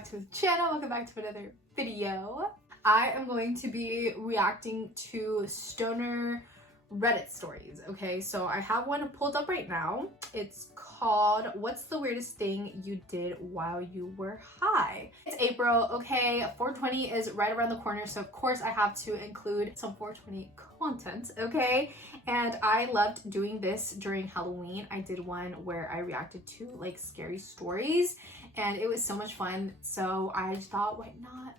back to the channel. Welcome back to another video. I am going to be reacting to stoner Reddit stories. Okay, so I have one pulled up right now. It's called "What's the Weirdest Thing You Did While You Were High?" It's April, okay, 420 is right around the corner, so of course I have to include some 420 content, okay? And I loved doing this during Halloween. I did one where I reacted to like scary stories and it was so much fun, so I just thought, why not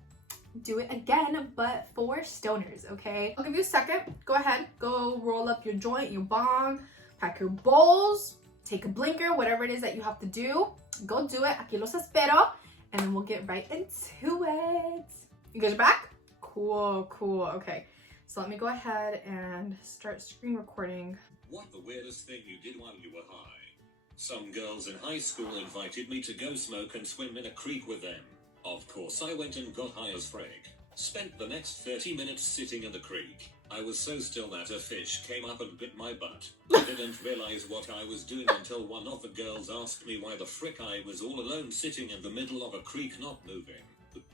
do it again, but for stoners, okay? I'll give you a second. Go ahead, go roll up your joint, your bong, pack your bowls, take a blinker, whatever it is that you have to do. Go do it. Aquí los espero. And then we'll get right into it. You guys are back? Cool, cool. Okay, so let me go ahead and start screen recording. What the weirdest thing you did while you were high? Some girls in high school invited me to go smoke and swim in a creek with them. Of course I went and got high as frig. Spent the next 30 minutes sitting in the creek. I was so still that a fish came up and bit my butt. I didn't realize what I was doing until one of the girls asked me why the frick I was all alone sitting in the middle of a creek not moving.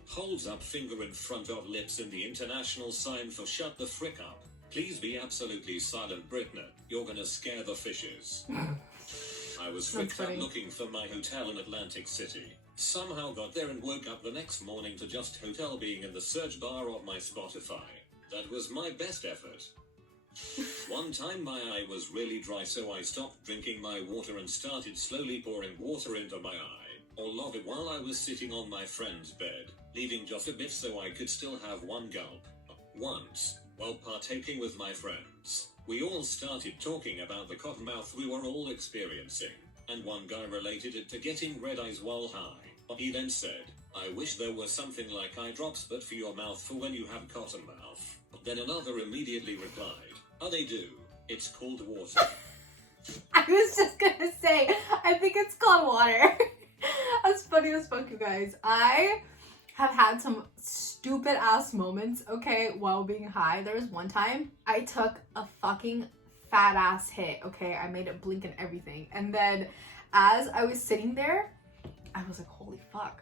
Holds up finger in front of lips in the international sign for shut the frick up. Please be absolutely silent, Britney. You're gonna scare the fishes. I was fricked out looking for my hotel in Atlantic City. Somehow got there and woke up the next morning to just hotel being in the search bar of my Spotify. That was my best effort. One time my eye was really dry, so I stopped drinking my water and started slowly pouring water into my eye. All of it while I was sitting on my friend's bed, leaving just a bit so I could still have one gulp. Once, while partaking with my friends, we all started talking about the cottonmouth we were all experiencing, and one guy related it to getting red eyes while high. He then said, "I wish there was something like eye drops but for your mouth for when you have cotton mouth." Then another immediately replied, "Oh, they do. It's called water." I was just gonna say, I think it's called water. That's funny as fuck, you guys. I have had some stupid ass moments, okay, while being high. There was one time I took a fucking fat ass hit, okay? I made it blink and everything. And then as I was sitting there, I was like, holy fuck.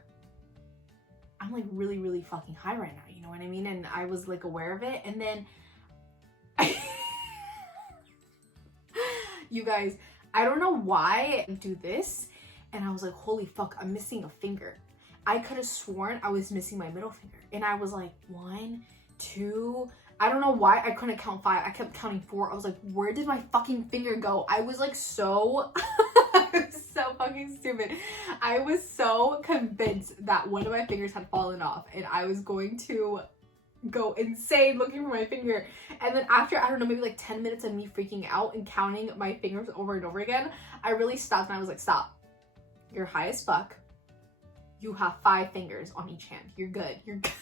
I'm like really, really fucking high right now, you know what I mean? And I was like aware of it. And then you guys, I don't know why I do this. And I was like, holy fuck, I'm missing a finger. I could have sworn I was missing my middle finger. And I was like, 1, 2, I don't know why I couldn't count 5. I kept counting 4. I was like, where did my fucking finger go? I was like so, I was so fucking stupid. I was so convinced that one of my fingers had fallen off and I was going to go insane looking for my finger. And then after, I don't know, maybe like 10 minutes of me freaking out and counting my fingers over and over again, I really stopped and I was like, stop. You're high as fuck. You have 5 fingers on each hand. You're good. You're good.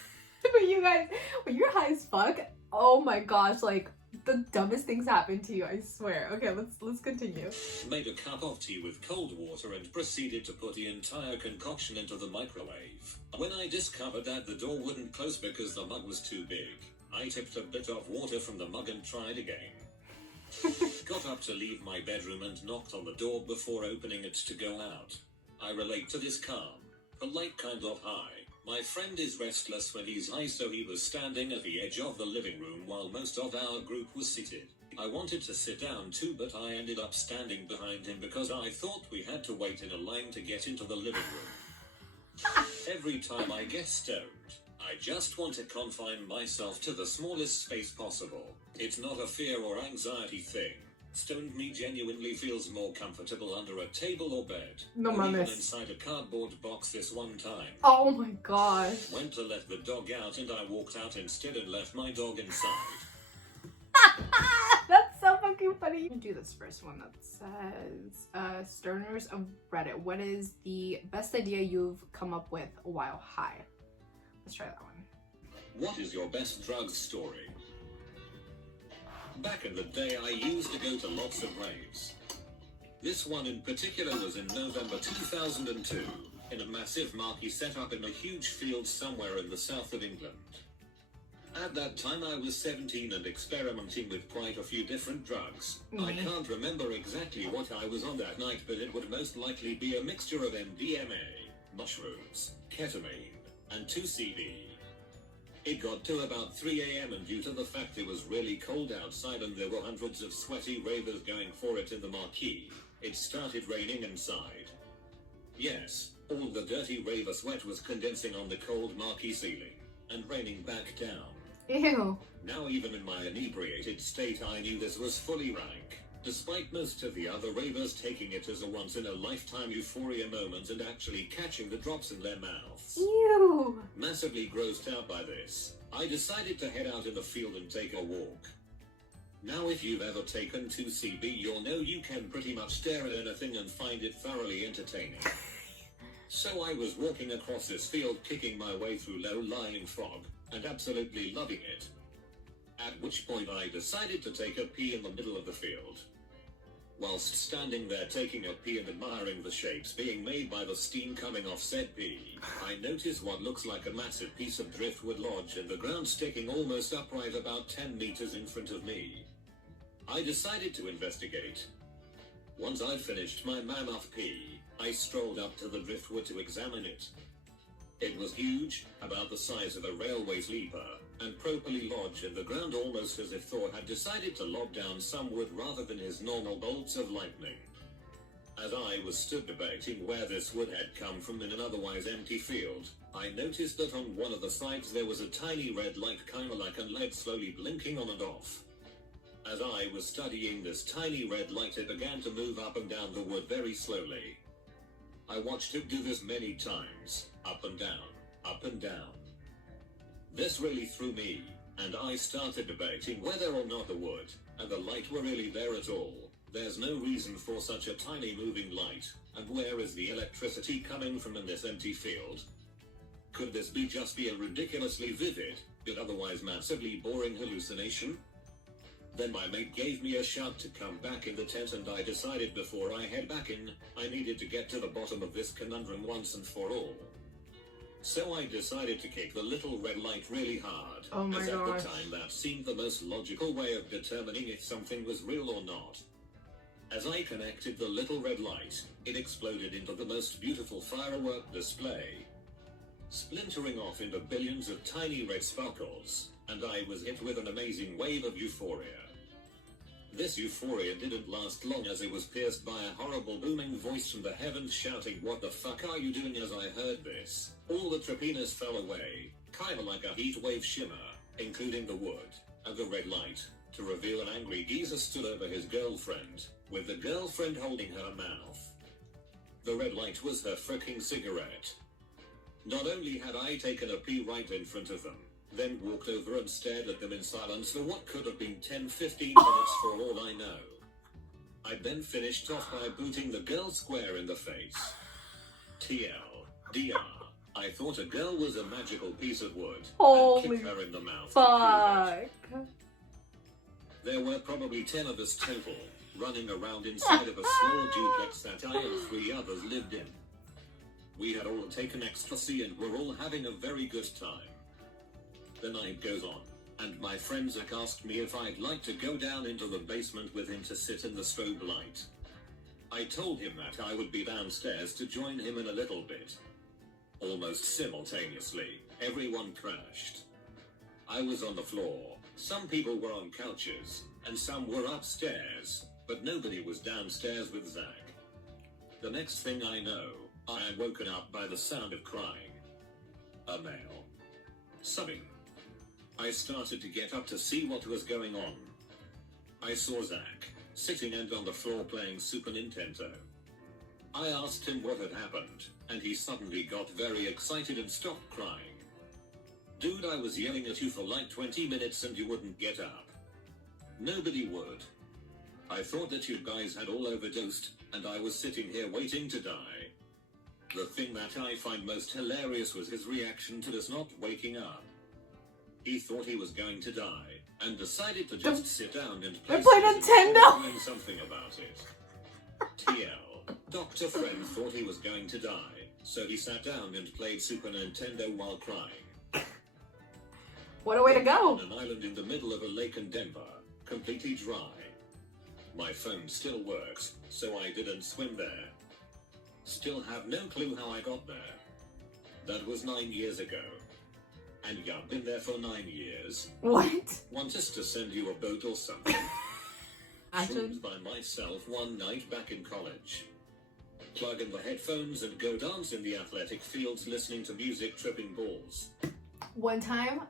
But you guys, when you're high as fuck, oh my gosh, like the dumbest things happen to you, I swear. Okay, let's continue. Made a cup of tea with cold water and proceeded to put the entire concoction into the microwave. When I discovered that the door wouldn't close because the mug was too big, I tipped a bit of water from the mug and tried again. Got up to leave my bedroom and knocked on the door before opening it to go out. I relate to this calm, polite kind of high. My friend is restless when he's high, so he was standing at the edge of the living room while most of our group was seated. I wanted to sit down too, but I ended up standing behind him because I thought we had to wait in a line to get into the living room. Every time I get stoned, I just want to confine myself to the smallest space possible. It's not a fear or anxiety thing. Stoned me genuinely feels more comfortable under a table or bed. No or even mames. inside a cardboard box this one time. Oh my gosh. Went to let the dog out and I walked out instead and left my dog inside. That's so fucking funny. Do this first one that says, stoners of Reddit. What is the best idea you've come up with while high? Let's try that one. What is your best drug story? Back in the day, I used to go to lots of raves. This one in particular was in November 2002, in a massive marquee set up in a huge field somewhere in the south of England. At that time I was 17 and experimenting with quite a few different drugs. I can't remember exactly what I was on that night, but it would most likely be a mixture of MDMA, mushrooms, ketamine, and 2CB. It got to about 3 a.m. and due to the fact it was really cold outside and there were hundreds of sweaty ravers going for it in the marquee, it started raining inside. Yes, all the dirty raver sweat was condensing on the cold marquee ceiling, and raining back down. Ew. Now even in my inebriated state I knew this was fully rank, despite most of the other ravers taking it as a once-in-a-lifetime euphoria moment and actually catching the drops in their mouths. Ew. Massively grossed out by this, I decided to head out in the field and take a walk. Now if you've ever taken 2CB you'll know you can pretty much stare at anything and find it thoroughly entertaining. So I was walking across this field kicking my way through low-lying fog, and absolutely loving it. At which point I decided to take a pee in the middle of the field. Whilst standing there taking a pee and admiring the shapes being made by the steam coming off said pee, I noticed what looks like a massive piece of driftwood lodge in the ground sticking almost upright about 10 meters in front of me. I decided to investigate. Once I'd finished my mammoth pee, I strolled up to the driftwood to examine it. It was huge, about the size of a railway sleeper, and properly lodged in the ground almost as if Thor had decided to lob down some wood rather than his normal bolts of lightning. As I was stood debating where this wood had come from in an otherwise empty field, I noticed that on one of the sides there was a tiny red light kinda like a LED slowly blinking on and off. As I was studying this tiny red light it began to move up and down the wood very slowly. I watched it do this many times, up and down, up and down. This really threw me, and I started debating whether or not the wood and the light were really there at all. There's no reason for such a tiny moving light, and where is the electricity coming from in this empty field? Could this just be a ridiculously vivid, but otherwise massively boring hallucination? Then my mate gave me a shout to come back in the tent and I decided before I head back in, I needed to get to the bottom of this conundrum once and for all. So I decided to kick the little red light really hard, Oh my as at gosh. the time that seemed the most logical way of determining if something was real or not. As I connected the little red light, it exploded into the most beautiful firework display, splintering off into billions of tiny red sparkles, and I was hit with an amazing wave of euphoria. This euphoria didn't last long as it was pierced by a horrible booming voice from the heavens shouting, "What the fuck are you doing?" As I heard this, all the trippiness fell away, kinda like a heat wave shimmer, including the wood and the red light, to reveal an angry geezer stood over his girlfriend, with the girlfriend holding her mouth. The red light was her fricking cigarette. Not only had I taken a pee right in front of them, then walked over and stared at them in silence for what could have been 10-15 minutes for all I know. I then finished off by booting the girl square in the face. TLDR. I thought a girl was a magical piece of wood, and Holy kicked her in the mouth. fuck. There were probably 10 of us total, running around inside of a small duplex that I and 3 others lived in. We had all taken ecstasy and were all having a very good time. The night goes on, and my friend Zach asked me if I'd like to go down into the basement with him to sit in the strobe light. I told him that I would be downstairs to join him in a little bit. Almost simultaneously, everyone crashed. I was on the floor, some people were on couches, and some were upstairs, but nobody was downstairs with Zach. The next thing I know, I am woken up by the sound of crying. A male. Sobbing. I started to get up to see what was going on. I saw Zach, sitting and on the floor playing Super Nintendo. I asked him what had happened, and he suddenly got very excited and stopped crying. Dude, I was yelling at you for like 20 minutes and you wouldn't get up. Nobody would. I thought that you guys had all overdosed, and I was sitting here waiting to die. The thing that I find most hilarious was his reaction to us not waking up. He thought he was going to die, and decided to just sit down and play Nintendo. doing something about it. TL. Dr. Friend thought he was going to die, so he sat down and played Super Nintendo while crying. What a way to go. On an island in the middle of a lake in Denver, completely dry. My phone still works, so I didn't swim there. Still have no clue how I got there, That was 9 years ago. And you've been there for 9 years. What? Want us to send you a boat or something? Actually, Shrooms by myself one night back in college. Plug in the headphones and go dance in the athletic fields listening to music, tripping balls. one time,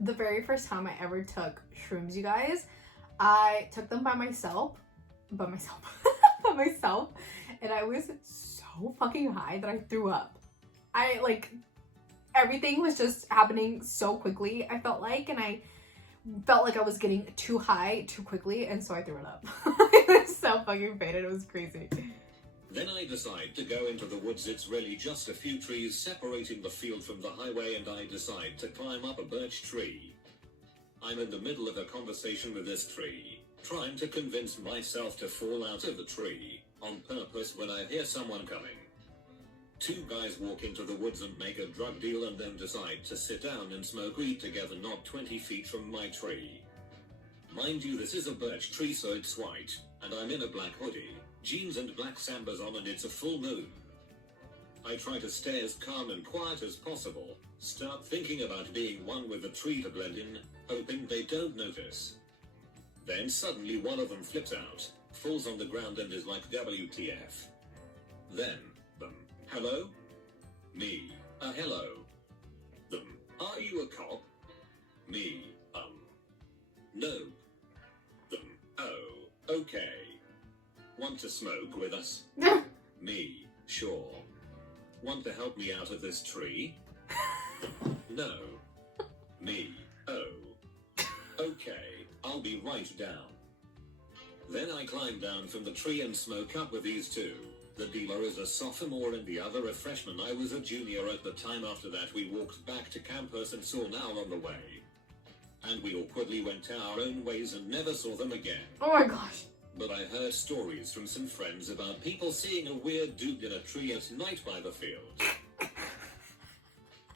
the very first time I ever took shrooms, you guys, I took them by myself, by myself, and I was so fucking high that I threw up. Everything was just happening so quickly, I felt like, and I felt like I was getting too high too quickly, and so I threw it up. It was so fucking faded, it was crazy. Then I decide to go into the woods. It's really just a few trees separating the field from the highway, and I decide to climb up a birch tree. I'm in the middle of a conversation with this tree, trying to convince myself to fall out of the tree on purpose when I hear someone coming. Two guys walk into the woods and make a drug deal and then decide to sit down and smoke weed together not 20 feet from my tree. Mind you, this is a birch tree, so it's white, and I'm in a black hoodie, jeans and black Sambas on, and it's a full moon. I try to stay as calm and quiet as possible, start thinking about being one with the tree to blend in, hoping they don't notice. Then suddenly one of them flips out, falls on the ground and is like, WTF. Then, hello? Me, hello. Them, are you a cop? Me, no. Them, oh, okay. Want to smoke with us? Me, sure. Want to help me out of this tree? No. Me, oh. Okay, I'll be right down. Then I climb down from the tree and smoke up with these two. The dealer is a sophomore and the other a freshman. I was a junior at the time. After that we walked back to campus and saw Now on the way. And we awkwardly went our own ways and never saw them again. Oh my gosh. But I heard stories from some friends about people seeing a weird dude in a tree at night by the field.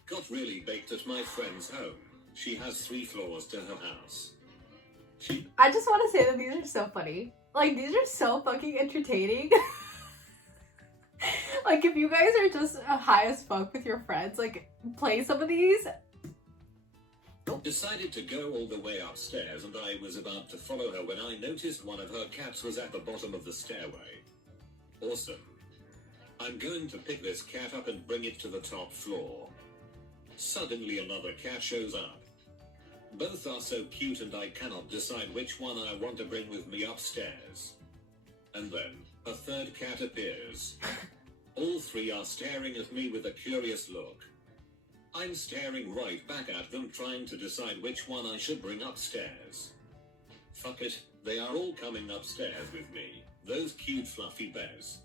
Got really baked at my friend's home. She has 3 floors to her house. I just want to say that these are so funny. Like, these are so fucking entertaining. Like, if you guys are just high as fuck with your friends, like, play some of these. Decided to go all the way upstairs, and I was about to follow her when I noticed one of her cats was at the bottom of the stairway. Awesome. I'm going to pick this cat up and bring it to the top floor. Suddenly another cat shows up. Both are so cute and I cannot decide which one I want to bring with me upstairs. And then, a third cat appears. All 3 are staring at me with a curious look. I'm staring right back at them, trying to decide which one I should bring upstairs. Fuck it, they are all coming upstairs with me, those cute fluffy bears.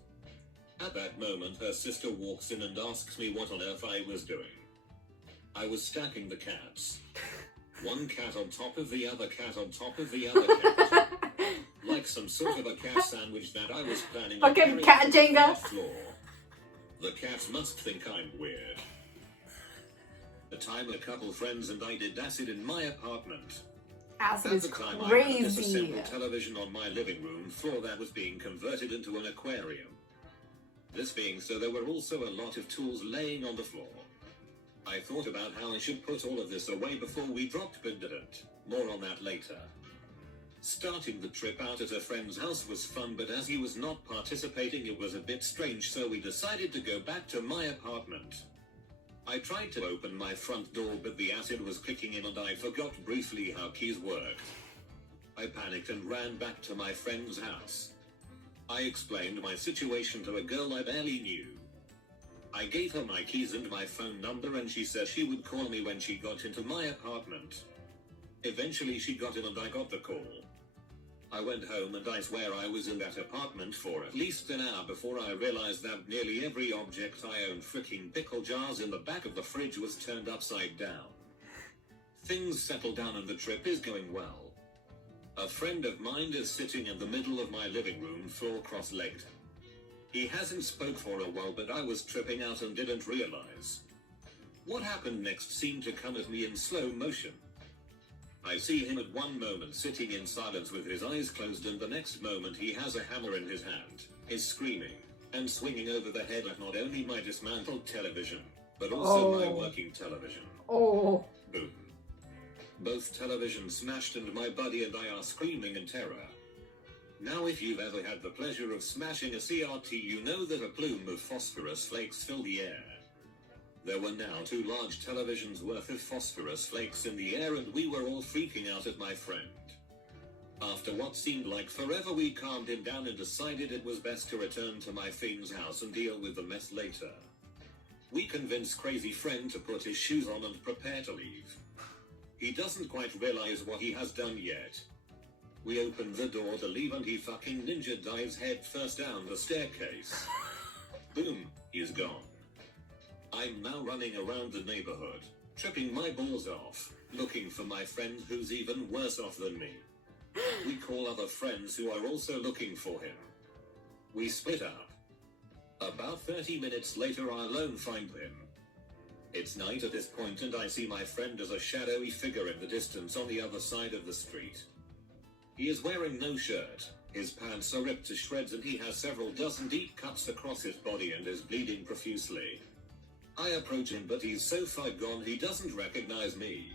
At that moment her sister walks in and asks me what on earth I was doing. I was stacking the cats. One cat on top of the other cat on top of the other cat. Like some sort of a cat sandwich that I was planning on Fucking carrying cat to the Jenga. floor. The cats must think I'm weird. The time a couple friends and I did acid in my apartment. Acid At is the time I had a crazy. disassembled television on my living room floor that was being converted into an aquarium. This being so, there were also a lot of tools laying on the floor. I thought about how I should put all of this away before we dropped, but didn't. More on that later. Starting the trip out at a friend's house was fun, but as he was not participating it was a bit strange, so we decided to go back to my apartment. I tried to open my front door, but the acid was kicking in and I forgot briefly how keys worked. I panicked and ran back to my friend's house. I explained my situation to a girl I barely knew. I gave her my keys and my phone number, and she said she would call me when she got into my apartment. Eventually she got in and I got the call. I went home and I swear I was in that apartment for at least an hour before I realized that nearly every object I own, freaking pickle jars in the back of the fridge, was turned upside down. Things settled down and the trip is going well. A friend of mine is sitting in the middle of my living room floor cross-legged. He hasn't spoke for a while, but I was tripping out and didn't realize. What happened next seemed to come at me in slow motion. I see him at one moment sitting in silence with his eyes closed, and the next moment he has a hammer in his hand, is screaming, and swinging over the head of not only my dismantled television, but also my working television. Oh. Boom. Both televisions smashed and my buddy and I are screaming in terror. Now if you've ever had the pleasure of smashing a CRT, you know that a plume of phosphorus flakes fill the air. There were now 2 large televisions worth of phosphorus flakes in the air and we were all freaking out at my friend. After what seemed like forever, we calmed him down and decided it was best to return to my friend's house and deal with the mess later. We convinced crazy friend to put his shoes on and prepare to leave. He doesn't quite realize what he has done yet. We opened the door to leave and he fucking ninja dives head first down the staircase. Boom, he's gone. I'm now running around the neighborhood, tripping my balls off, looking for my friend who's even worse off than me. We call other friends who are also looking for him. We split up. About 30 minutes later I alone find him. It's night at this point and I see my friend as a shadowy figure in the distance on the other side of the street. He is wearing no shirt, his pants are ripped to shreds and he has several dozen deep cuts across his body and is bleeding profusely. I approach him but he's so far gone he doesn't recognize me.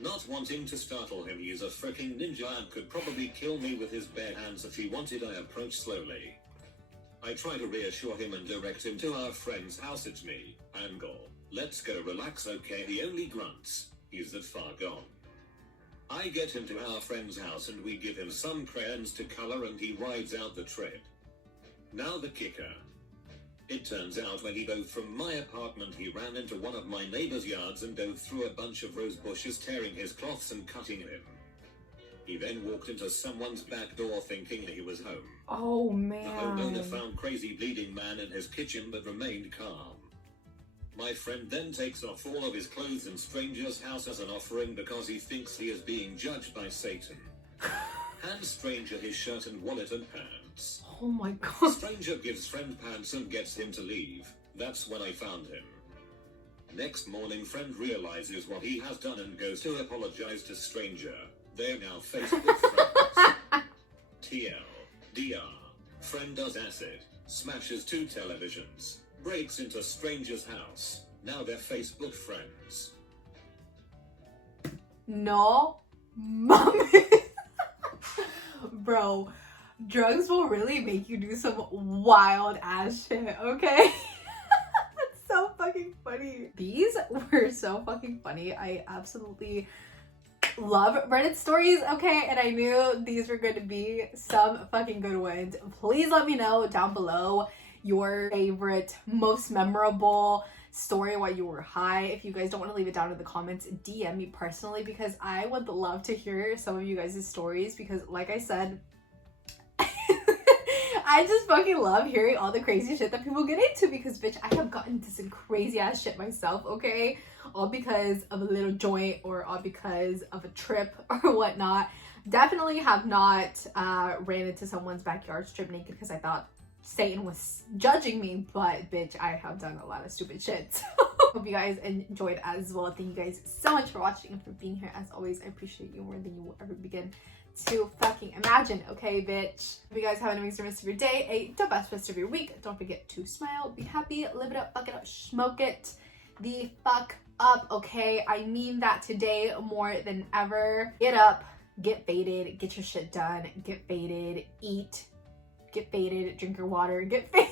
Not wanting to startle him, he is a freaking ninja and could probably kill me with his bare hands if he wanted. I approach slowly. I try to reassure him and direct him to our friend's house. It's me, Angle. Let's go, relax, okay? He only grunts. He's that far gone. I get him to our friend's house and we give him some crayons to color and he rides out the trip. Now the kicker. It turns out when he dove from my apartment he ran into one of my neighbor's yards and dove through a bunch of rose bushes, tearing his cloths and cutting him. He then walked into someone's back door thinking he was home. Oh man. The homeowner found crazy bleeding man in his kitchen but remained calm. My friend then takes off all of his clothes in stranger's house as an offering because he thinks he is being judged by Satan. Hands stranger his shirt and wallet and pants. Oh my god. Stranger gives friend pants and gets him to leave. That's when I found him. Next morning friend realizes what he has done and goes to apologize to stranger. They're now Facebook friends. TL. DR. Friend does acid. Smashes 2 televisions. Breaks into stranger's house. Now they're Facebook friends. No, mommy. Bro, drugs will really make you do some wild ass shit, okay? That's so fucking funny. These were so fucking funny. I absolutely love Reddit stories, okay? And I knew these were going to be some fucking good ones. Please let me know down below your favorite, most memorable story while you were high. If you guys don't want to leave it down in the comments, DM me personally because I would love to hear some of you guys' stories because like I said, I just fucking love hearing all the crazy shit that people get into because bitch, I have gotten into some crazy ass shit myself, okay? All because of a little joint or all because of a trip or whatnot. Definitely have not ran into someone's backyard strip naked because I thought Satan was judging me, but bitch, I have done a lot of stupid shit. So hope you guys enjoyed as well. Thank you guys so much for watching and for being here. As always, I appreciate you more than you will ever begin to fucking imagine, okay, bitch? Hope you guys have an amazing rest of your day, the best rest of your week. Don't forget to smile, be happy, live it up, fuck it up, smoke it the fuck up, okay? I mean that today more than ever. Get up, get faded, get your shit done, get faded, eat, get faded, drink your water, get faded.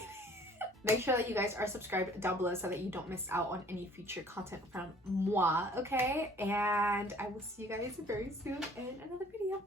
Make sure that you guys are subscribed down below so that you don't miss out on any future content from moi, okay? And I will see you guys very soon in another video.